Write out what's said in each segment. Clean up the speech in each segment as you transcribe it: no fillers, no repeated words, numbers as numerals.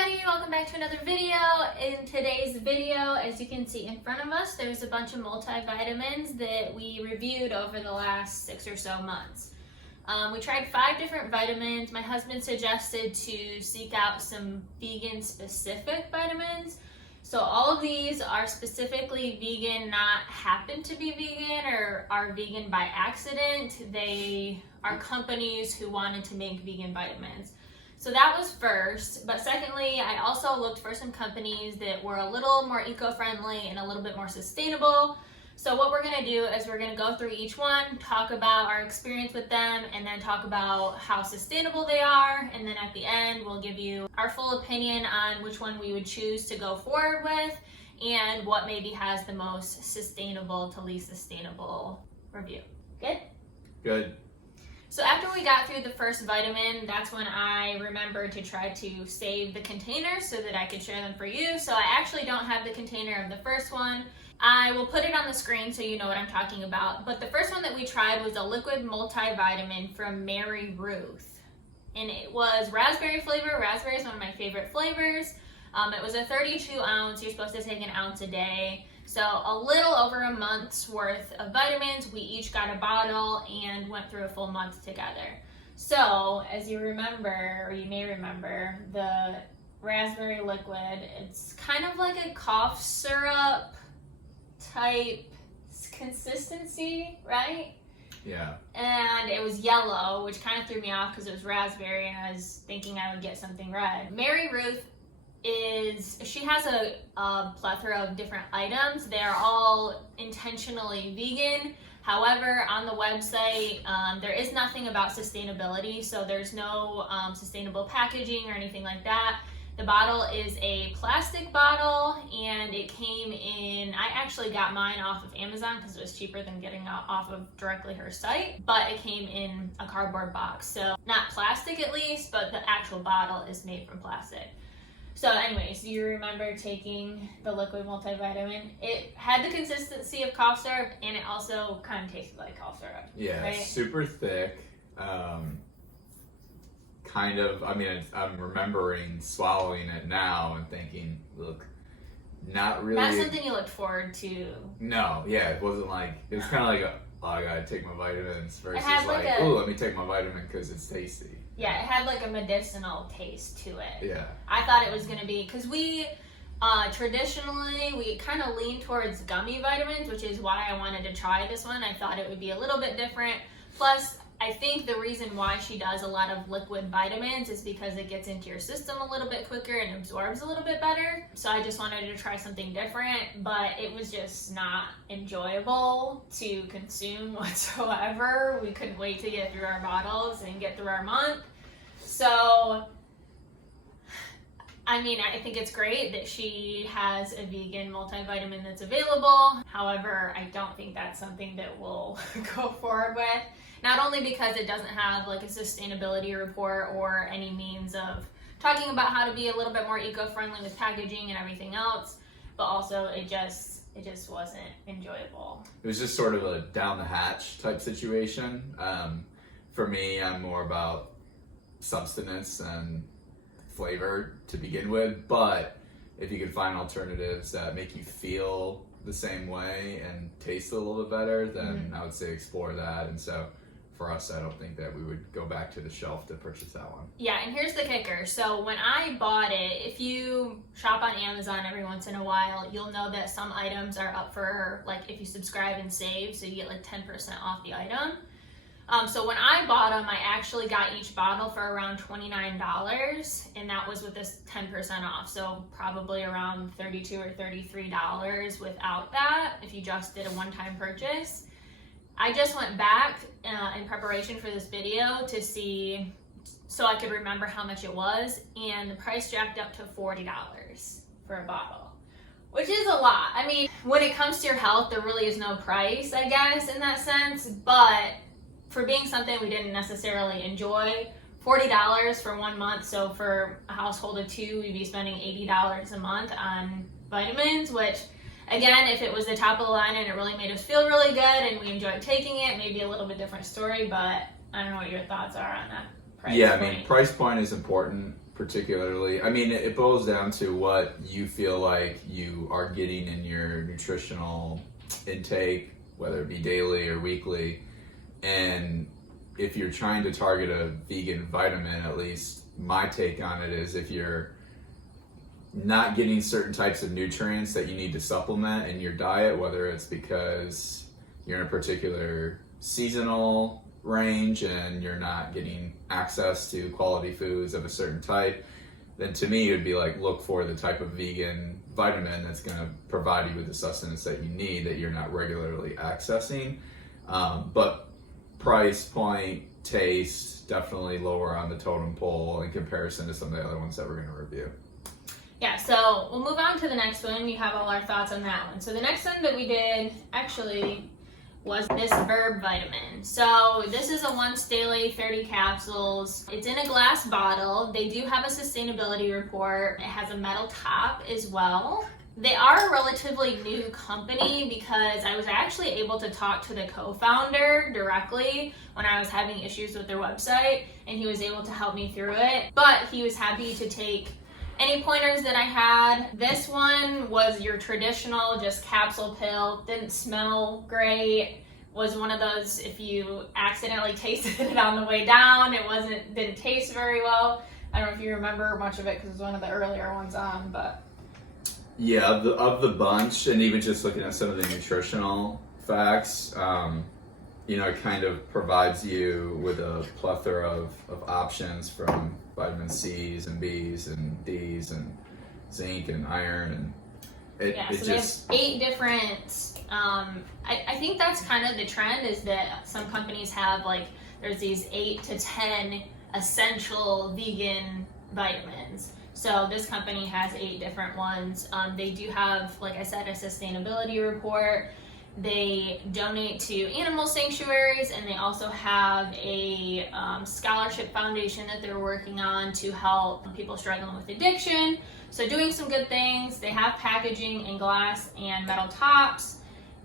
everybody, welcome back to another video. In today's video, as you can see in front of us, there's a bunch of multivitamins that we reviewed over the last 6 or so months. We tried 5 different vitamins. My husband suggested to seek out some vegan specific vitamins. So all of these are specifically vegan, not happen to be vegan or are vegan by accident. They are companies who wanted to make vegan vitamins. So that was first, but secondly, I also looked for some companies that were a little more eco-friendly and a little bit more sustainable. So what we're gonna do is we're gonna go through each one, talk about our experience with them, and then talk about how sustainable they are. And then at the end, we'll give you our full opinion on which one we would choose to go forward with and what maybe has the most sustainable to least sustainable review. Good? Good. So after we got through the first vitamin, that's when I remembered to try to save the containers so that I could share them for you. So I actually don't have the container of the first one. I will put it on the screen so you know what I'm talking about. But the first one that we tried was a liquid multivitamin from Ruth. And it was raspberry flavor. Raspberry is one of my favorite flavors. It was a 32 ounce. You're supposed to take an ounce a day. So a little over a month's worth of vitamins. We each got a bottle and went through a full month together. So as you remember, or you may remember, the raspberry liquid, it's kind of like a cough syrup type consistency, right? Yeah. And it was yellow, which kind of threw me off because it was raspberry and I was thinking I would get something red. Ruth she has a plethora of different items. They're all intentionally vegan. However, on the website, there is nothing about sustainability, so there's no sustainable packaging or anything like that. The bottle is a plastic bottle, and it came in, I actually got mine off of Amazon because it was cheaper than getting it off of directly her site, but it came in a cardboard box. So not plastic at least, but the actual bottle is made from plastic. So anyways, you remember taking the liquid multivitamin. It had the consistency of cough syrup, and it also kind of tasted like cough syrup. Yeah, right? Super thick. I'm remembering swallowing it now and thinking, look, not really. Not something you looked forward to. No, yeah, it wasn't like, it was kind of like I gotta take my vitamins versus like oh, let me take my vitamin because it's tasty. Yeah, it had like a medicinal taste to it. Yeah. I thought it was going to be, because we traditionally, we kind of lean towards gummy vitamins, which is why I wanted to try this one. I thought it would be a little bit different. Plus, I think the reason why she does a lot of liquid vitamins is because it gets into your system a little bit quicker and absorbs a little bit better. So I just wanted to try something different, but it was just not enjoyable to consume whatsoever. We couldn't wait to get through our bottles and get through our month. So, I mean, I think it's great that she has a vegan multivitamin that's available. However, I don't think that's something that we'll go forward with. Not only because it doesn't have like a sustainability report or any means of talking about how to be a little bit more eco-friendly with packaging and everything else, but also it just wasn't enjoyable. It was just sort of a down the hatch type situation. For me, I'm more about substance and flavor to begin with, but if you can find alternatives that make you feel the same way and taste a little bit better, then I would say explore that. And so for us, I don't think that we would go back to the shelf to purchase that one. Yeah, and here's the kicker. So when I bought it, if you shop on Amazon every once in a while, you'll know that some items are up for, like, if you subscribe and save, so you get like 10% off the item. So when I bought them, I actually got each bottle for around $29, and that was with this 10% off. So probably around $32 or $33 without that, if you just did a one-time purchase. I just went back in preparation for this video to see, so I could remember how much it was, and the price jacked up to $40 for a bottle, which is a lot. I mean, when it comes to your health, there really is no price, I guess, in that sense, but for being something we didn't necessarily enjoy, $40 for 1 month. So for a household of 2, we'd be spending $80 a month on vitamins, which, again, if it was the top of the line and it really made us feel really good and we enjoyed taking it, maybe a little bit different story, but I don't know what your thoughts are on that price point. I mean, price point is important. particularly. I mean, it boils down to what you feel like you are getting in your nutritional intake, whether it be daily or weekly. And if you're trying to target a vegan vitamin, at least my take on it is, if you're not getting certain types of nutrients that you need to supplement in your diet, whether it's because you're in a particular seasonal range and you're not getting access to quality foods of a certain type, then to me it would be like, look for the type of vegan vitamin that's going to provide you with the sustenance that you need that you're not regularly accessing. But price point, taste, definitely lower on the totem pole in comparison to some of the other ones that we're going to review. Yeah, so we'll move on to the next one. You have all our thoughts on that one. So the next one that we did actually was this Verb Vitamin. So this is a once daily 30 capsules. It's in a glass bottle. They do have a sustainability report. It has a metal top as well. They are a relatively new company because I was actually able to talk to the co-founder directly when I was having issues with their website, and he was able to help me through it. But he was happy to take any pointers that I had. This one was your traditional just capsule pill. Didn't smell great. Was one of those, if you accidentally tasted it on the way down, didn't taste very well. I don't know if you remember much of it because it was one of the earlier ones on, but yeah, of the bunch, and even just looking at some of the nutritional facts, it kind of provides you with a plethora of options, from vitamin C's and B's and D's and zinc and iron, and so they have 8 different. I think that's kind of the trend, is that some companies have there's these 8 to 10 essential vegan vitamins. So this company has 8 different ones. They do have, like I said, a sustainability report. They donate to animal sanctuaries, and they also have a scholarship foundation that they're working on to help people struggling with addiction. So doing some good things. They have packaging in glass and metal tops,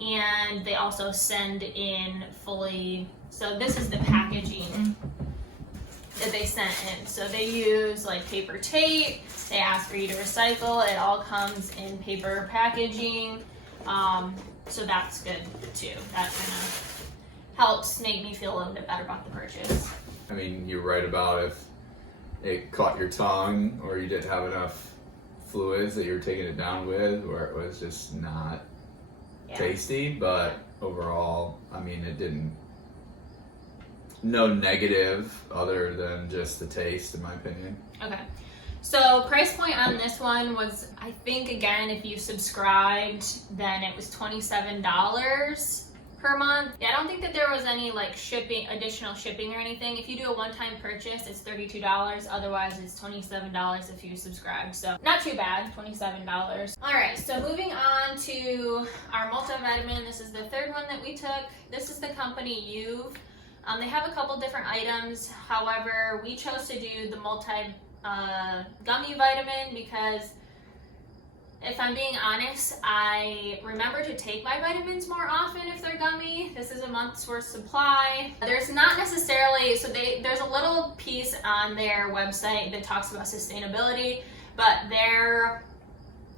and they also send in fully. So this is the packaging that they sent in. So they use paper tape. They ask for you to recycle. It all comes in paper packaging. So that's good too. That kind of helps make me feel a little bit better about the purchase. I mean, you're right about if it caught your tongue or you didn't have enough fluids that you were taking it down with, or it was just not tasty. But overall, I mean, it didn't. No negative other than just the taste, in my opinion. Okay. So price point on this one was, I think, again, if you subscribed, then it was $27 per month. Yeah, I don't think that there was any additional shipping or anything. If you do a one-time purchase, it's $32. Otherwise, it's $27 if you subscribe. So not too bad, $27. All right, so moving on to our multivitamin. This is the third one that we took. This is the company Youve. They have a couple different items. However, we chose to do the gummy vitamin because, if I'm being honest, I remember to take my vitamins more often if they're gummy. This is a month's worth supply. There's not necessarily, there's a little piece on their website that talks about sustainability, but their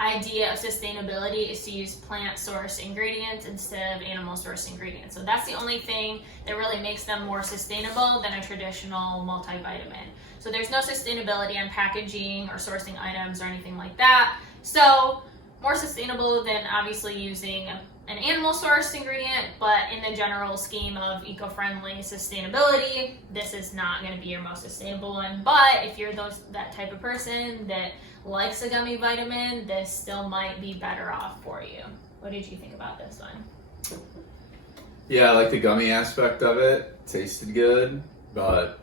idea of sustainability is to use plant source ingredients instead of animal source ingredients. So that's the only thing that really makes them more sustainable than a traditional multivitamin. So there's no sustainability on packaging or sourcing items or anything like that. So more sustainable than obviously using an animal source ingredient, but in the general scheme of eco-friendly sustainability, this is not going to be your most sustainable one. But if you're that type of person that likes a gummy vitamin, this still might be better off for you. What did you think about this one? Yeah, I like the gummy aspect of it. Tasted good, but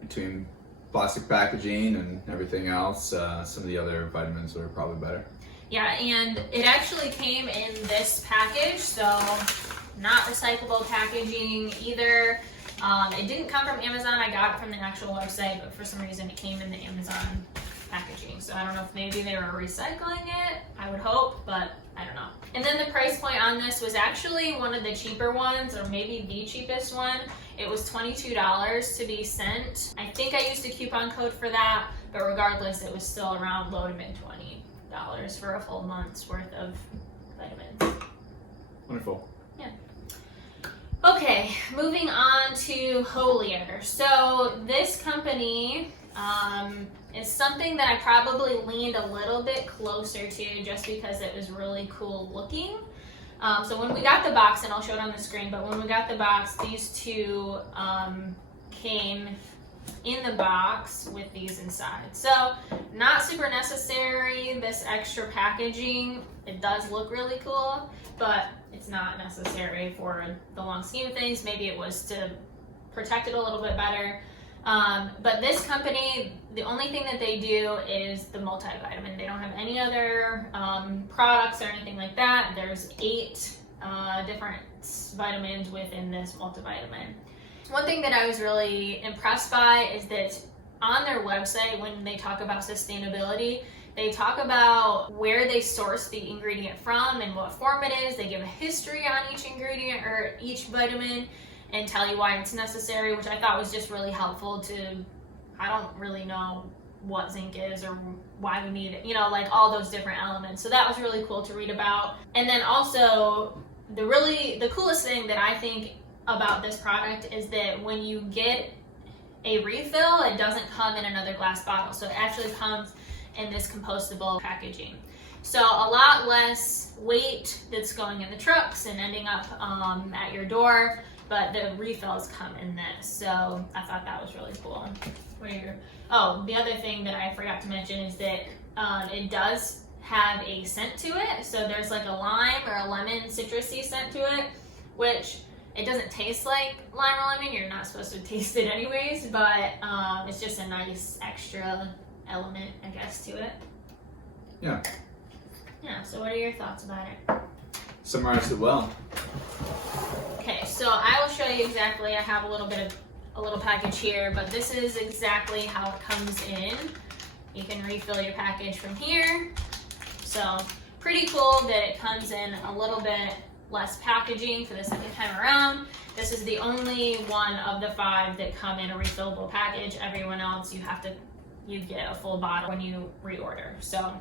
between plastic packaging and everything else, some of the other vitamins were probably better. Yeah, and it actually came in this package, so not recyclable packaging either. It didn't come from Amazon. I got it from the actual website, but for some reason it came in the Amazon packaging. So I don't know if maybe they were recycling it. I would hope, but I don't know. And then the price point on this was actually one of the cheaper ones, or maybe the cheapest one. It was $22 to be sent. I think I used a coupon code for that, but regardless, it was still around low to mid $20 for a full month's worth of vitamins. Wonderful. Yeah. Okay, moving on to Holier. So this company is something that I probably leaned a little bit closer to just because it was really cool looking. So when we got the box, and I'll show it on the screen, but when we got the box, these two came in the box with these inside. So not super necessary, this extra packaging. It does look really cool, but it's not necessary for the long scheme of things. Maybe it was to protect it a little bit better. But this company, the only thing that they do is the multivitamin. They don't have any other products or anything like that. There's 8 different vitamins within this multivitamin. One thing that I was really impressed by is that on their website, when they talk about sustainability, they talk about where they source the ingredient from and what form it is. They give a history on each ingredient or each vitamin and tell you why it's necessary, which I thought was just really helpful to, I don't really know what zinc is or why we need it, you know, like all those different elements. So that was really cool to read about. And then also the coolest thing that I think about this product is that when you get a refill, it doesn't come in another glass bottle. So it actually comes in this compostable packaging. So a lot less weight that's going in the trucks and ending up at your door, but the refills come in this. So I thought that was really cool. The other thing that I forgot to mention is that it does have a scent to it. So there's like a lime or a lemon citrusy scent to it, which it doesn't taste like lime or lemon. You're not supposed to taste it anyways, but it's just a nice extra element, I guess, to it. Yeah. Yeah, so what are your thoughts about it? Summarized it well. Okay, so I will show you exactly. I have a little package here, but this is exactly how it comes in. You can refill your package from here. So pretty cool that it comes in a little bit less packaging for the second time around. This is the only one of the 5 that come in a refillable package. Everyone else, you get a full bottle when you reorder. So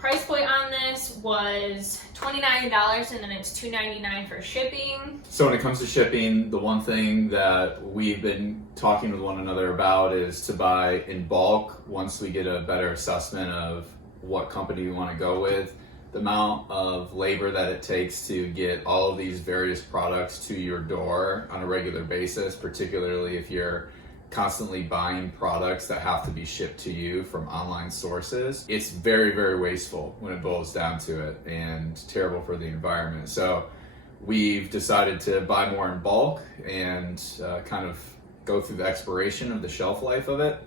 price point on this was $29, and then it's $2.99 for shipping. So when it comes to shipping, the one thing that we've been talking with one another about is to buy in bulk once we get a better assessment of what company we want to go with. The amount of labor that it takes to get all of these various products to your door on a regular basis, particularly if you're constantly buying products that have to be shipped to you from online sources, it's very, very wasteful when it boils down to it and terrible for the environment. So we've decided to buy more in bulk and kind of go through the expiration of the shelf life of it.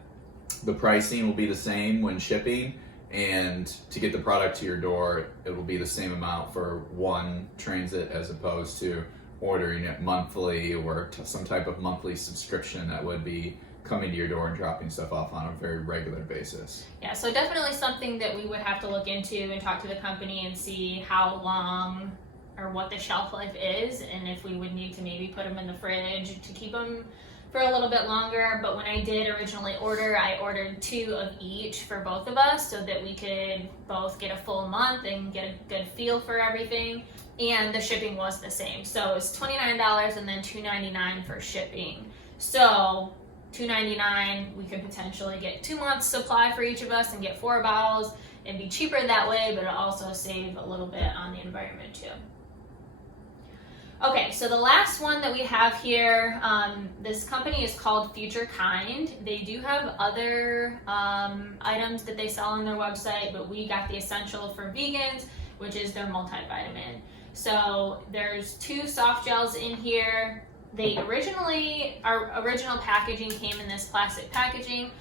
The pricing will be the same when shipping, and to get the product to your door, it will be the same amount for one transit as opposed to ordering it monthly or some type of monthly subscription that would be coming to your door and dropping stuff off on a very regular basis. Yeah, so definitely something that we would have to look into and talk to the company and see how long or what the shelf life is, and if we would need to maybe put them in the fridge to keep them for a little bit longer. But when I did originally order, I ordered 2 of each for both of us so that we could both get a full month and get a good feel for everything. And the shipping was the same. So it was $29 and then $2.99 for shipping. So $2.99, we could potentially get 2 months supply for each of us and get 4 bottles. It'd be cheaper that way, but it'll also save a little bit on the environment too. Okay, so the last one that we have here, this company is called Future Kind. They do have other items that they sell on their website, but we got the essential for vegans, which is their multivitamin. So there's 2 soft gels in here. Our original packaging came in this plastic packaging.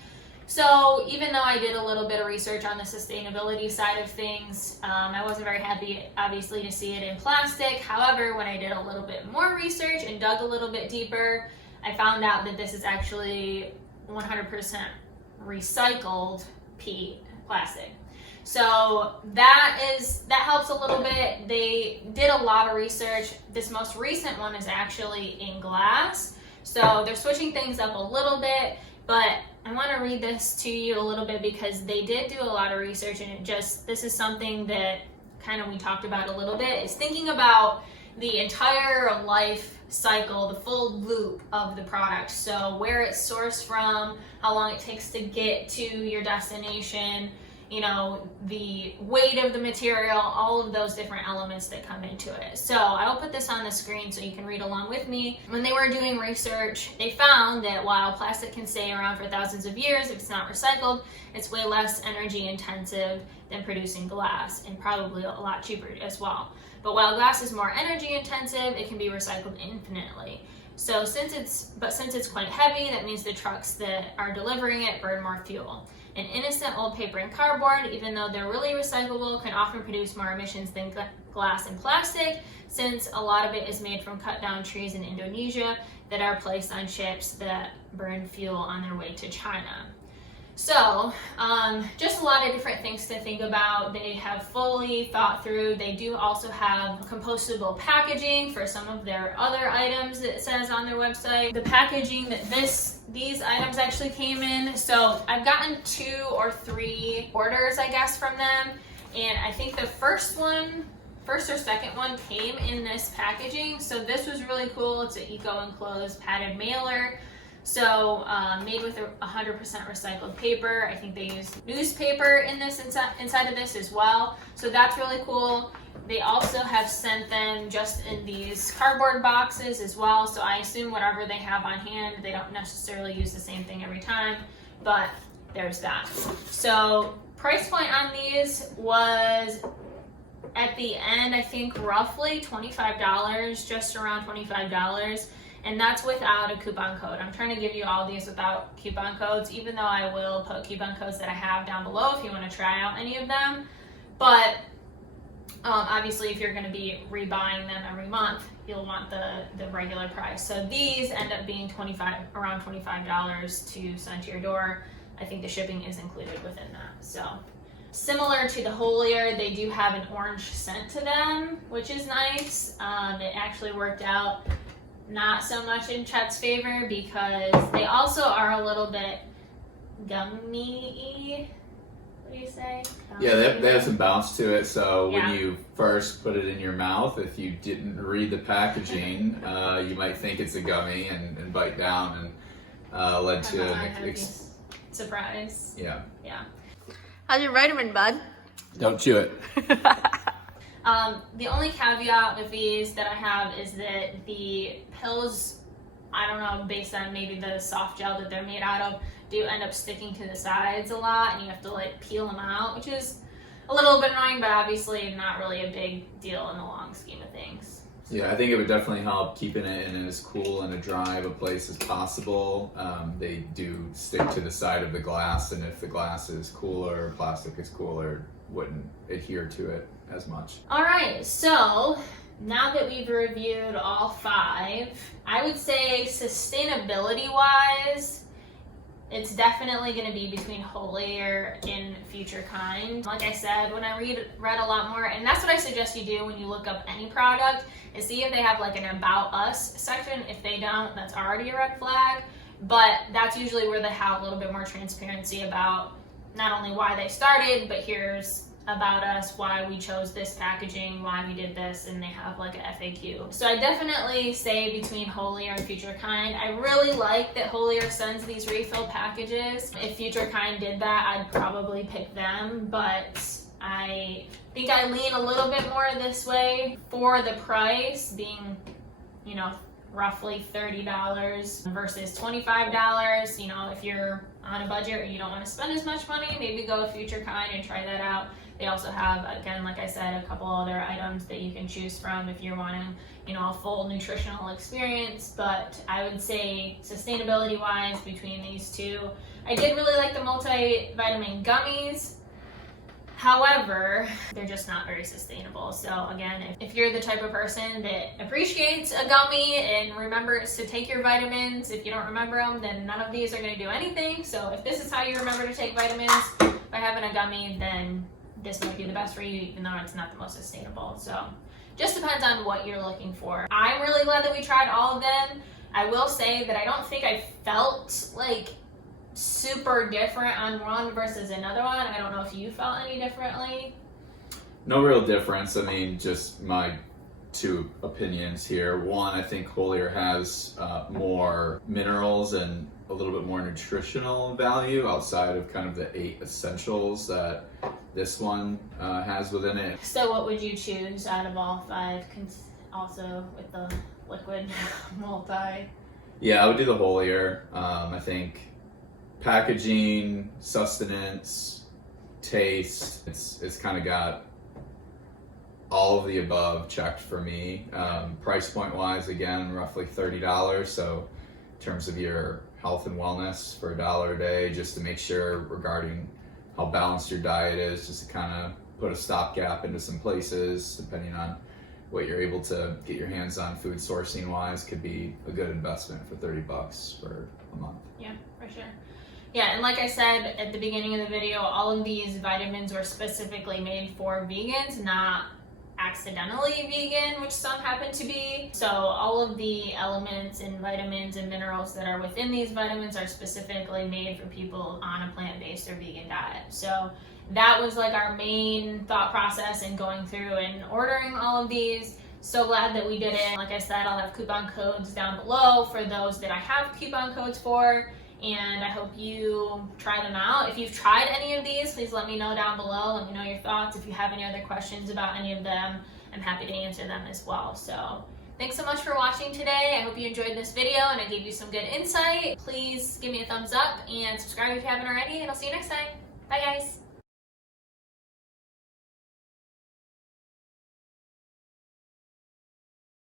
So even though I did a little bit of research on the sustainability side of things, I wasn't very happy, obviously, to see it in plastic. However, when I did a little bit more research and dug a little bit deeper, I found out that this is actually 100% recycled plastic. So that helps a little bit. They did a lot of research. This most recent one is actually in glass. So they're switching things up a little bit, but I want to read this to you a little bit because they did do a lot of research, and this is something that kind of we talked about a little bit, is thinking about the entire life cycle, the full loop of the product. So where it's sourced from, how long it takes to get to your destination, you know, the weight of the material, all of those different elements that come into it. So I will put this on the screen so you can read along with me. When they were doing research, they found that while plastic can stay around for thousands of years if it's not recycled, it's way less energy intensive than producing glass, and probably a lot cheaper as well. But while glass is more energy intensive, it can be recycled infinitely. So since it's quite heavy, that means the trucks that are delivering it burn more fuel. And innocent old paper and cardboard, even though they're really recyclable, can often produce more emissions than glass and plastic, since a lot of it is made from cut down trees in Indonesia that are placed on ships that burn fuel on their way to China. So, just a lot of different things to think about. They have fully thought through. They do also have compostable packaging for some of their other items that it says on their website. The packaging that these items actually came in. So I've gotten 2 or 3 orders, I guess, from them. And I think the first or second one came in this packaging. So this was really cool. It's an eco-enclosed padded mailer. So made with 100% recycled paper. I think they used newspaper in this inside of this as well. So that's really cool. They also have sent them just in these cardboard boxes as well. So I assume whatever they have on hand, they don't necessarily use the same thing every time, but there's that. So price point on these was at the end, I think roughly $25, just around $25. And that's without a coupon code. I'm trying to give you all these without coupon codes, even though I will put coupon codes that I have down below if you want to try out any of them. But obviously, if you're going to be rebuying them every month, you'll want the regular price. So these end up being around $25 to send to your door. I think the shipping is included within that. So similar to the Holier, they do have an orange scent to them, which is nice. It actually worked out not so much in Chet's favor because they also are a little bit gummy-y. What do you say? Yeah, they have some bounce to it. So when you first put it in your mouth, if you didn't read the packaging, you might think it's a gummy and bite down and led to an surprise. Yeah. How's your vitamin, bud? Don't chew it. The only caveat with these that I have is that the pills, I don't know, based on maybe the soft gel that they're made out of, do end up sticking to the sides a lot, and you have to like peel them out, which is a little bit annoying, but obviously not really a big deal in the long scheme of things. Yeah, I think it would definitely help keeping it in as cool and as dry of a place as possible. They do stick to the side of the glass, and if the glass is cooler or plastic is cooler, wouldn't adhere to it as much. All right, so now that we've reviewed all 5, I would say sustainability-wise, it's definitely going to be between Holier and Future Kind. Like I said, when I read a lot more, and that's what I suggest you do when you look up any product, is see if they have like an About Us section. If they don't, that's already a red flag. But that's usually where they have a little bit more transparency about not only why they started, but here's about us, why we chose this packaging, why we did this, and they have like a FAQ. So I definitely say between Holier and Future Kind. I really like that Holier sends these refill packages. If Future Kind did that, I'd probably pick them, but I think I lean a little bit more this way for the price being, you know, roughly $30 versus $25. You know, if you're on a budget or you don't want to spend as much money, maybe go with Future Kind and try that out. They also have, again, like I said, a couple other items that you can choose from if you're wanting, you know, a full nutritional experience. But I would say sustainability-wise, between these two, I did really like the multivitamin gummies. However, they're just not very sustainable. So again, if you're the type of person that appreciates a gummy and remembers to take your vitamins, if you don't remember them, then none of these are going to do anything. So if this is how you remember to take vitamins by having a gummy, then this might be the best for you, even though it's not the most sustainable. So just depends on what you're looking for. I'm really glad that we tried all of them. I will say that I don't think I felt like super different on one versus another one. I don't know if you felt any differently. No real difference. I mean, just my two opinions here. One, I think Holier has more minerals and a little bit more nutritional value outside of kind of the 8 essentials that this one has within it. So what would you choose out of all 5, also with the liquid multi? Yeah, I would do the Holier. I think packaging, sustenance, taste, it's kind of got all of the above checked for me. Price point wise, again, roughly $30. So in terms of your health and wellness, for $1 a day, just to make sure regarding how balanced your diet is, just to kind of put a stopgap into some places, depending on what you're able to get your hands on food sourcing wise, could be a good investment for $30 for a month. Yeah, for sure. Yeah, and like I said at the beginning of the video, all of these vitamins were specifically made for vegans, not accidentally vegan, which some happen to be. So all of the elements and vitamins and minerals that are within these vitamins are specifically made for people on a plant-based or vegan diet. So that was like our main thought process in going through and ordering all of these. So glad that we did it. Like I said, I'll have coupon codes down below for those that I have coupon codes for, and I hope you try them out. If you've tried any of these, please let me know down below. Let me know your thoughts. If you have any other questions about any of them, I'm happy to answer them as well. So thanks so much for watching today. I hope you enjoyed this video and I gave you some good insight. Please give me a thumbs up and subscribe if you haven't already, and I'll see you next time. Bye guys.